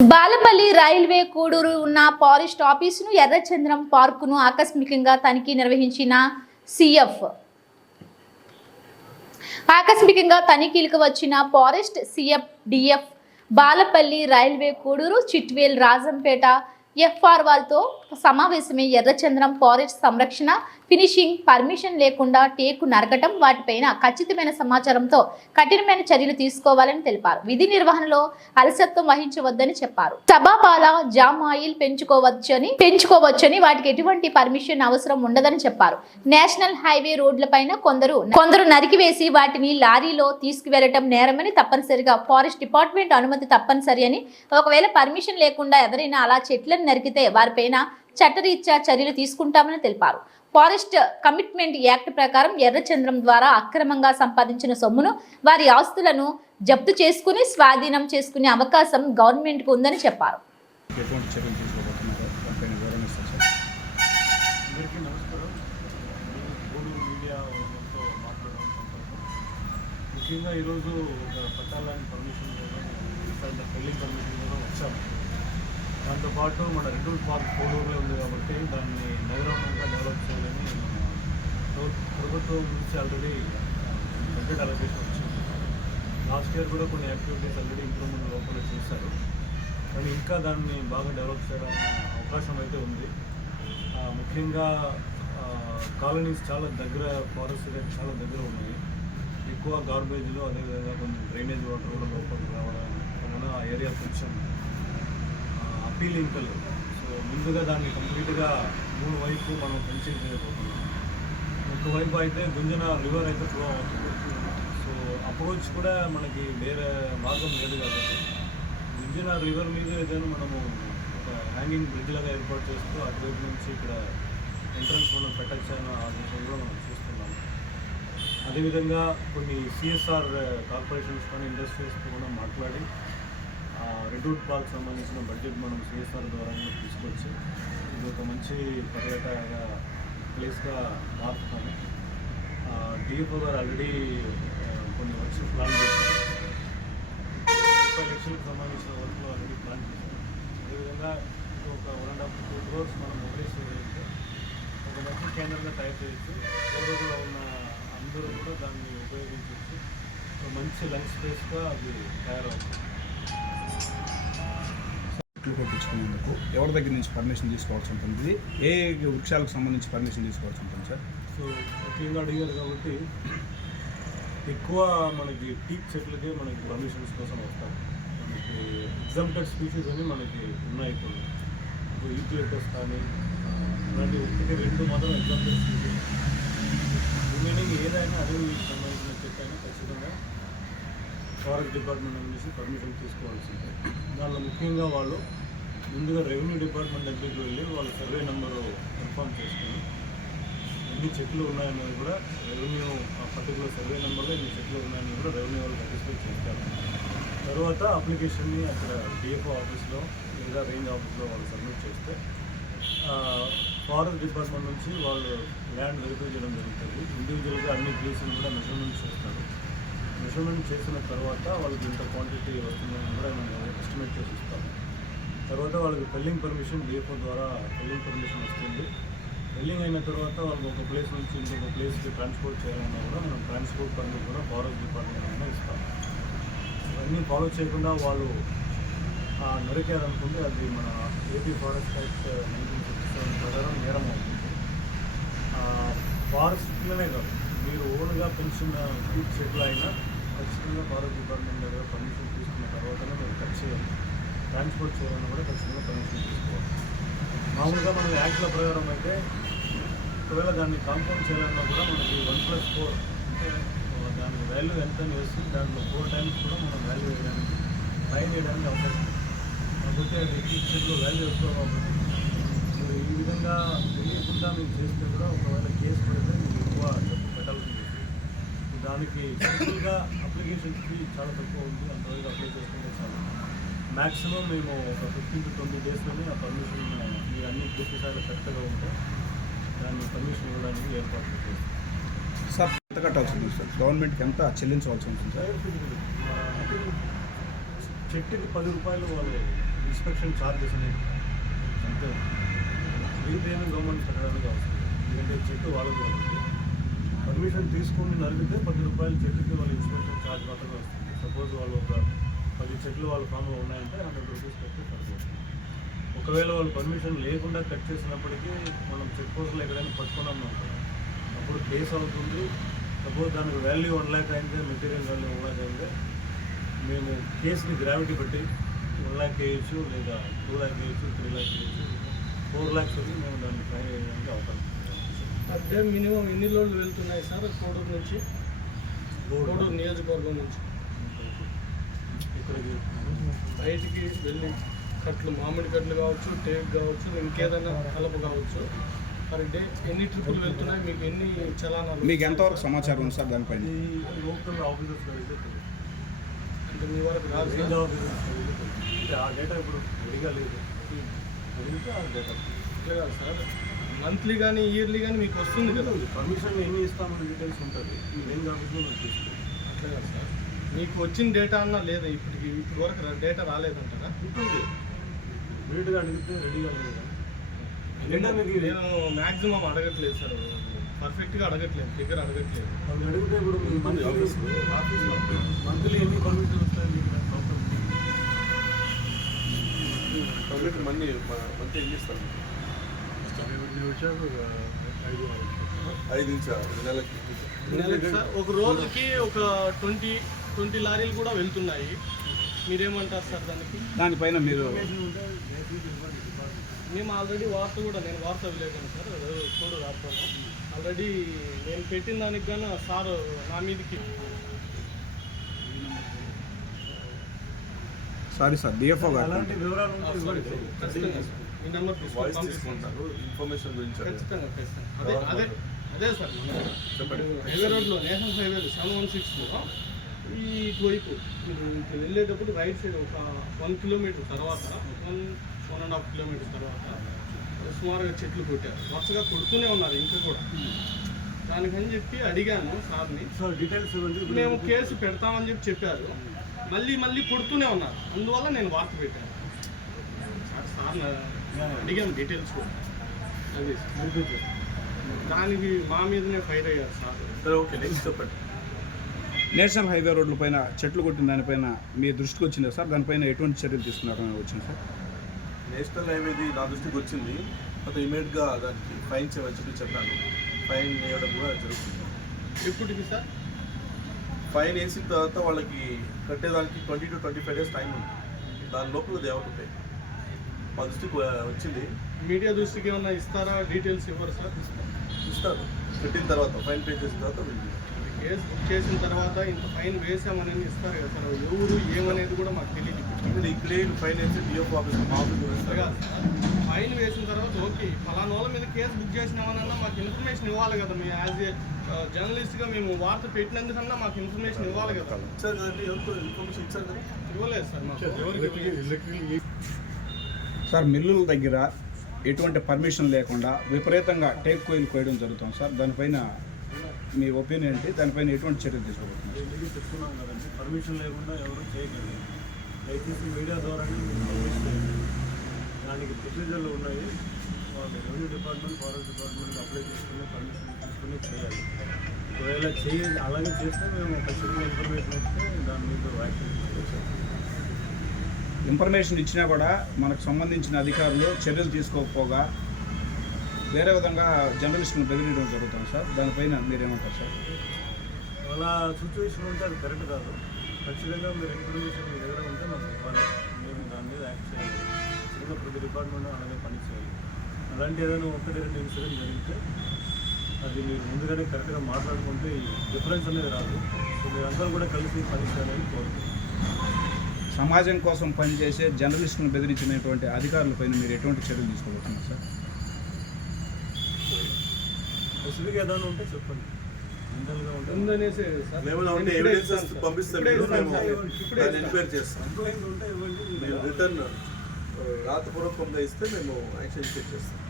బాలపల్లి రైల్వే కూడూరు ఉన్న ఫారెస్ట్ ఆఫీసును ఎర్రచంద్రం పార్కును ఆకస్మికంగా తనిఖీ నిర్వహించిన సిఎఫ్. ఆకస్మికంగా తనిఖీలకు వచ్చిన forest CF DF Balapalli Railway Koduru Chitvel Rajampet FR సమావేశమే ఎర్రచంద్రం ఫారెస్ట్ సంరక్షణ ఫినిషింగ్ పర్మిషన్ లేకుండా టేకు నరకటం వాటిపైన ఖచ్చితమైన సమాచారంతో కఠినమైన చర్యలు తీసుకోవాలని తెలిపారు. విధి నిర్వహణలో అలసత్వం వహించవద్దని చెప్పారు. సభాపాల జామ్ ఆయిల్ పెంచుకోవచ్చని పెంచుకోవచ్చని వాటికి ఎటువంటి పర్మిషన్ అవసరం ఉండదని చెప్పారు. నేషనల్ హైవే రోడ్లపైన కొందరు కొందరు నరికివేసి వాటిని లారీలో తీసుకువెళ్ళటం నేరమని తప్పనిసరిగా ఫారెస్ట్ డిపార్ట్మెంట్ అనుమతి తప్పనిసరి అని ఒకవేళ పర్మిషన్ లేకుండా ఎవరైనా అలా చెట్లను నరికితే వారిపైన చట్టరీత్యా చర్యలు తీసుకుంటామని తెలిపారు. ఫారెస్ట్ కమిట్మెంట్ యాక్ట్ ప్రకారం ఎర్రచంద్రం ద్వారా అక్రమంగా సంపాదించిన సొమ్మును వారి ఆస్తులను జప్తు చేసుకుని స్వాధీనం చేసుకునే అవకాశం గవర్నమెంట్కు ఉందని చెప్పారు. ముఖ్యంగా ఈరోజు పట్టాలని పర్మిషన్ కోసం పెళ్ళింగ్ పర్మిషన్ కోసం వచ్చాము. దాంతోపాటు మన రెడ్యూల్ పార్క్ కోడూరులో ఉంది కాబట్టి దాన్ని నగరంగా డెవలప్ చేయాలని మన ప్రభుత్వం నుంచి ఆల్రెడీ బడ్జెట్ అలొకేషన్ వచ్చింది. లాస్ట్ ఇయర్ కూడా కొన్ని యాక్టివిటీస్ ఆల్రెడీ ఇంప్రూవ్మెంట్ లోపల చేశారు. కానీ ఇంకా దాన్ని బాగా డెవలప్ చేయడం అవకాశం అయితే ఉంది. ముఖ్యంగా కాలనీస్ చాలా దగ్గర ఫారెస్ట్ ఏరియా చాలా దగ్గర ఉన్నాయి. ఎక్కువ గార్బేజ్లు అదేవిధంగా కొంచెం డ్రైనేజ్ వాటర్ కూడా లోపలికి రావడం వలన ఆ ఏరియా కొంచెం అప్పీలింగ్ ఇంకలు సో ముందుగా దాన్ని కంప్లీట్గా మూడు వైపు మనం ఫెన్సింగ్ చేయబోతున్నాం. ఒకవైపు అయితే గుంజన రివర్ అయితే ఫ్లో అవుతుంది. సో అప్రోచ్ కూడా మనకి వేరే మార్గం లేదు కాబట్టి గుంజన రివర్ మీద ఏదైనా మనము ఒక హ్యాంగింగ్ బ్రిడ్జ్ లాగా ఏర్పాటు చేస్తూ అటువైపు నుంచి ఇక్కడ ఎంట్రన్స్ మనం పెట్టచ్చు అన్న ఆదేశంలో మనం చూస్తున్నాము. అదేవిధంగా కొన్ని సిఎస్ఆర్ కార్పొరేషన్స్ కానీ ఇండస్ట్రీస్తో కూడా మాట్లాడి రెడ్వుడ్ పార్క్ సంబంధించిన బడ్జెట్ మనం సిఎస్ఆర్ ద్వారా తీసుకొచ్చి ఇది ఒక మంచి పర్యటన ప్లేస్గా మారుతున్నాము డిఎఫ్ఓ గారు ఆల్రెడీ కొన్ని వర్క్స్ ప్లాన్ చేశారు. ముప్పై లక్షలకు సంబంధించిన వర్క్లు ఆల్రెడీ ప్లాన్ చేశారు. అదేవిధంగా ఇది ఒక one and half two crores మనం మొబైల్స్ చేయగలిగితే ఒక మంచి కేంద్రంగా తయారు చేయొచ్చు. కోడూరులో ఉన్న అందరూ కూడా దాన్ని ఉపయోగించవచ్చు ఒక మంచి లంచ్ స్పేస్గా అది తయారవుతుంది. కట్టించుకునేందుకు ఎవరి దగ్గర నుంచి పర్మిషన్ తీసుకోవాల్సి ఉంటుంది? ఏ వృక్షాలకు సంబంధించి పర్మిషన్ తీసుకోవాల్సి ఉంటుంది సార్ సో ముఖ్యంగా అడిగారు కాబట్టి ఎక్కువ మనకి టీక్ చెట్లకే మనకి పర్మిషన్స్ కోసం వస్తాం. మనకి ఎగ్జామ్టెడ్ స్పీసీస్ అని మనకి ఉన్నాయి కొన్ని. ఇప్పుడు ఈక్లేటస్ కానీ ఇలాంటి ఒకటి రెండు మాత్రం ఎగ్జామ్టెడ్ స్పీసీస్ రిమైనింగ్ ఏదైనా అదే సంబంధించిన చెట్టు అయినా ఖచ్చితంగా ఫారెస్ట్ డిపార్ట్మెంట్ నుంచి పర్మిషన్ తీసుకోవాల్సిందే దానిలో ముఖ్యంగా వాళ్ళు ముందుగా రెవెన్యూ డిపార్ట్మెంట్ దగ్గరికి వెళ్ళి వాళ్ళ సర్వే నెంబరు కన్ఫామ్ చేసుకుని ఎన్ని చెట్లు ఉన్నాయన్నది కూడా రెవెన్యూ ఆ పర్టికులర్ సర్వే నెంబర్లో ఎన్ని చెట్లు ఉన్నాయని కూడా రెవెన్యూ వాళ్ళు సాటిస్ఫై చేస్తారు. తర్వాత అప్లికేషన్ని అక్కడ డిఎఫ్ఓ ఆఫీస్లో లేదా రేంజ్ ఆఫీస్లో వాళ్ళు సబ్మిట్ చేస్తే ఫారెస్ట్ డిపార్ట్మెంట్ నుంచి వాళ్ళు ల్యాండ్ వెరిఫై చేయడం జరుగుతుంది. ఇండివిజువల్గా అన్ని ప్లేసులు కూడా మెజర్మెంట్ చేస్తారు. మెజర్మెంట్ చేసిన తర్వాత వాళ్ళకి ఇంత క్వాంటిటీ వస్తుందని కూడా మేము ఎస్టిమేట్ చేసి ఇస్తాము తర్వాత వాళ్ళకి పెల్లింగ్ పర్మిషన్ డిఎఫ్ఓ ద్వారా పెల్లింగ్ పర్మిషన్ వస్తుంది. పెల్లింగ్ అయిన తర్వాత వాళ్ళకి ఒక ప్లేస్ నుంచి ఇంకొక ప్లేస్కి ట్రాన్స్పోర్ట్ చేయాలన్నా కూడా మనం ట్రాన్స్పోర్ట్ పర్మిట్ కూడా ఫారెస్ట్ డిపార్ట్మెంట్ అయినా ఇస్తాం. ఇవన్నీ ఫాలో చేయకుండా వాళ్ళు నరికారనుకుంటే అది మన AP forest act nineteen sixty seven ప్రకారం నేరం అవుతుంది. ఫారెస్ట్లోనే కాదు మీరు ఓన్గా పెంచిన ఫుడ్ చెట్లు అయినా ఖచ్చితంగా ఫారెస్ట్ డిపార్ట్మెంట్ దగ్గర పర్మిషన్ తీసుకున్న తర్వాతనే మనం కట్ చేయాలి. ట్రాన్స్పోర్ట్ చేయాలన్నా కూడా ఖచ్చితంగా పర్మిషన్ తీసుకోవాలి. మామూలుగా మనం యాక్ట్ల ప్రకారం అయితే ఒకవేళ దాన్ని కాంపౌండ్ చేయాలన్నా కూడా మనకి వన్ ప్లస్ ఫోర్ అంటే దాని వాల్యూ ఎంత అని వేసి దాంట్లో ఫోర్ టైమ్స్ కూడా మనం వాల్యూ వేయడానికి ట్రై చేయడానికి అవకాశం కాకపోతే అది వాల్యూ ఎక్కువ కాబట్టి మీరు ఈ విధంగా తెలియకుండా మీరు చేస్తే కూడా ఒకవేళ కేసు పడితే మీకు ఎక్కువ డబ్బు పెట్టాల్సి దానికి సింపుల్గా అప్లికేషన్ ఫీ చాలా తక్కువ ఉంది. అంతవరకు అప్లై చేసుకుంటే చాలు. మ్యాక్సిమం మేము ఒక ఫిఫ్టీన్ టు ట్వంటీ డేస్లోనే ఆ పర్మిషన్ మీరు అన్ని పూర్తి స్థాయిలో కరెక్ట్గా ఉంటే దాన్ని పర్మిషన్ ఇవ్వడానికి ఏర్పాట్లు చేస్తాం. సార్ ఎంత కట్టాల్సి ఉంటుంది సార్? గవర్నమెంట్కి ఎంత చెల్లించవలసి ఉంటుంది సార్? చెట్టుకి పది రూపాయలు వాళ్ళు ఇన్స్పెక్షన్ ఛార్జెస్ అనేవి. అంతే. ఏమైనా గవర్నమెంట్ పెట్టడానికి అవసరం. ఎందుకంటే చెట్టు వాళ్ళది కాబట్టి పర్మిషన్ తీసుకొని నలిగితే పది రూపాయలు చెట్టుకి వాళ్ళ ఇన్స్పెక్షన్ ఛార్జ్ మాత్రమే వస్తుంది. సపోజ్ వాళ్ళు ఒక పది చెట్లు వాళ్ళ ఫామ్లో ఉన్నాయంటే హండ్రెడ్ రూపీస్ కట్టి సరిపోతుంది. ఒకవేళ వాళ్ళు పర్మిషన్ లేకుండా కట్ చేసినప్పటికీ మనం చెక్ పోస్ట్లో ఎక్కడైనా పట్టుకున్నాం అనుకో, అప్పుడు కేసు అవుతుంది. సపోజ్ దానికి వాల్యూ వన్ ల్యాక్ అయిందే మెటీరియల్ వాల్యూ వన్ ల్యాక్ అయిందే మేము కేసుని గ్రావిటీ బట్టి వన్ ల్యాక్ వేయచ్చు లేదా టూ ల్యాక్ వేయచ్చు త్రీ ల్యాక్ వేయచ్చు ఫోర్ ల్యాక్స్ వచ్చి మేము దాన్ని ఫైన్ వేయడానికి అవకాశం అంటే మినిమం ఎన్ని లోడ్లు వెళ్తున్నాయి సార్ కోడూరు నుంచి? కోడూరు నియోజకవర్గం నుంచి. ఇక్కడికి. బయటికి వెళ్ళి కట్లు మామిడి కట్లు కావచ్చు టేక్ కావచ్చు ఇంకేదైనా కలప కావచ్చు. పర్ డే ఎన్ని ట్రిప్పులు వెళ్తున్నాయి? మీకు ఎన్ని చలానాలు? మీకు ఎంతవరకు సమాచారం ఉంది సార్ దానిపైన? ఇది లోకల్ ఆఫీసర్స్. అంటే మీ వరకు రాదు ఆ డేటా ఇప్పుడు రెడీగా లేదు. అడిగితే ఆ డేటా. కాదు సార్. మంత్లీ కానీ ఇయర్లీ కానీ మీకు వస్తుంది కదా. పర్మిషన్ ఎన్ని ఇస్తామని డీటెయిల్స్ ఉంటుంది. ఆఫీస్లో నాకు తీసుకోండి అట్లే కాదు సార్. మీకు వచ్చిన డేటా అన్నా లేదా ఇప్పటికి ఇప్పటి వరకు డేటా రాలేదంటారా? ఉంటుంది నీట్గా అడిగితే రెడీగా లేదు. డేటా మీకు నేను మ్యాక్సిమం అడగట్లేదు సార్. పర్ఫెక్ట్గా అడగట్లేదు ఫిగర్ అడగట్లేదు. వాళ్ళు అడిగితే ఇప్పుడు మీ మంత్లీ మంత్లీ ఎన్ని పర్మిషన్ వస్తాయి పబ్లిక్ మనీ మంచి ఏం చేస్తారు ఐదు ఒక రోజుకి ఒక ట్వంటీ ట్వంటీ లారీలు కూడా వెళ్తున్నాయి. మీరేమంటారు సార్ దానికి? దానిపైన మీరు మేము ఆల్రెడీ వార్త కూడా నేను వార్త విలేకను సార్ చూడు రాస్తాను ఆల్రెడీ నేను పెట్టిన దానికి గాను సార్ నా మీదకి. సారీ సార్ డిఎఫ్ఓ అలాంటి వివరాలు నెంబర్ వాయిస్ తీసుకుంటాం తీసుకుంటారు ఇన్ఫర్మేషన్ గురించి. ఖచ్చితంగా ఖచ్చితంగా. అదే అదే అదే సార్ చెప్పండి. హైవే రోడ్లో నేషనల్ హైవే సెవెన్ వన్ సిక్స్లో ఈ ఇటువైపు వెళ్ళేటప్పుడు రైట్ సైడ్ ఒక వన్ కిలోమీటర్ తర్వాత one one and half kilometre తర్వాత సుమారుగా చెట్లు కొట్టారు. వరుసగా కొడుతూనే ఉన్నారు ఇంకా కూడా. దానికని చెప్పి అడిగాను సార్ని. సార్ డీటెయిల్స్ మేము కేసు పెడతామని చెప్పి చెప్పారు. మళ్ళీ మళ్ళీ కొడుతూనే ఉన్నారు. అందువల్ల నేను వార్త పెట్టాను. సార్ సార్ అడిగాను డీటెయిల్స్ కూడా అది. దానికి మా మీదనే ఫైర్ అయ్యారు సార్. సరే ఓకే నెక్స్ట్ చెప్పండి. నేషనల్ హైవే రోడ్ల పైన చెట్లు కొట్టిన దానిపైన మీ దృష్టికి వచ్చిందా సార్? దానిపైన ఎటువంటి చర్యలు తీసుకున్నారని వచ్చింది సార్. నేషనల్ హైవేది నా దృష్టికి వచ్చింది. కొంత ఇమీడియట్గా దానికి ఫైన్ చెప్పి చెప్పాను. ఫైన్ వేయడం కూడా జరుగుతుంది. ఎప్పటికి సార్? ఫైన్ వేసిన తర్వాత వాళ్ళకి కట్టేదానికి twenty to twenty five days time ఉంది. దాని లోపల దేవతాయి మా దృష్టికి వచ్చింది. మీడియా దృష్టికి ఏమన్నా ఇస్తారా? డీటెయిల్స్ ఇవ్వరు సార్? ఇస్తారు. కట్టిన తర్వాత ఫైన్ పే చేసిన తర్వాత కేసు బుక్ చేసిన తర్వాత ఇంత ఫైన్ వేసామనేది ఇస్తారు కదా సార్? ఎవరు ఏమనేది కూడా మాకు తెలియదు ఇక్కడ ఇక్కడే ఫైన్ వేసి డిఎఫ్ ఆఫీస్ ఫైన్ వేసిన తర్వాత ఓకే ఫలానా వాళ్ళ మీద కేసు బుక్ చేసినామనన్నా మాకు ఇన్ఫర్మేషన్ ఇవ్వాలి కదా. మేము యాజ్ ఏ జర్నలిస్ట్గా మేము వార్త పెట్టినందుకన్నా మాకు ఇన్ఫర్మేషన్ ఇవ్వాలి కదా. ఇన్ఫర్మేషన్ ఇచ్చారు కదా? ఇవ్వలేదు సార్ మాకు. సార్ మిల్లుల దగ్గర ఎటువంటి పర్మిషన్ లేకుండా విపరీతంగా టేక్ కోయిల్ కోయడం జరుగుతుంది సార్. దానిపైన మీ ఒపీనియన్ ఏంటి? దానిపైన ఎటువంటి చర్యలు తీసుకోబోతున్నారు? చెప్తున్నాం కదండి? పర్మిషన్ లేకుండా ఎవరు చేయగలరు దయచేసి మీడియా ద్వారా దానికి ప్రొసీజర్లు ఉన్నాయి. Revenue department forest department apply చేసుకుని పర్మిషన్ తీసుకుని చేయాలి. ఒకవేళ చేయ అలాగే చేస్తే మేము ఒక చిన్న ఇన్ఫర్మేషన్ ఇస్తే దాని మీద యాక్షన్ తీసుకోవచ్చు ఇన్ఫర్మేషన్ ఇచ్చినా కూడా మనకు సంబంధించిన అధికారులు చర్యలు తీసుకోకపోగా వేరే విధంగా జర్నలిస్ట్ని బెదిరియడం జరుగుతుంది సార్. దానిపైన మీరేమంటారు సార్? అలా సిచ్యువేషన్ ఉంటే అది కరెక్ట్ కాదు. ఖచ్చితంగా మీరు ఇన్ఫర్మేషన్ మీ దగ్గర ఉంటే మాకు ఇవ్వాలి. మేము దాని మీద యాక్ట్ చేయాలి. ఇంకా ప్రతి డిపార్ట్మెంట్ అలాగే పనిచేయాలి అలాంటి ఏదైనా ఒకటి రెండు ఇన్సిడెంట్ జరిగితే అది మీరు ముందుగానే కరెక్ట్గా మాట్లాడుకుంటే ఈ డిఫరెన్స్ అనేది రాదు. సో మీరందరూ కూడా కలిసి పనిచేయాలని కోరుకుంటున్నాను సమాజం కోసం పనిచేసే జర్నలిస్టులను బెదిరించినటువంటి అధికారులపైన మీరు ఎటువంటి చర్యలు తీసుకోబోతున్నారు సార్? స్పెసిఫిక్ ఏదైనా ఉంటే చెప్పండి. రిటర్న్ రాతపూర్వకంగా ఇస్తే మేము. యాక్షన్ చేస్తాం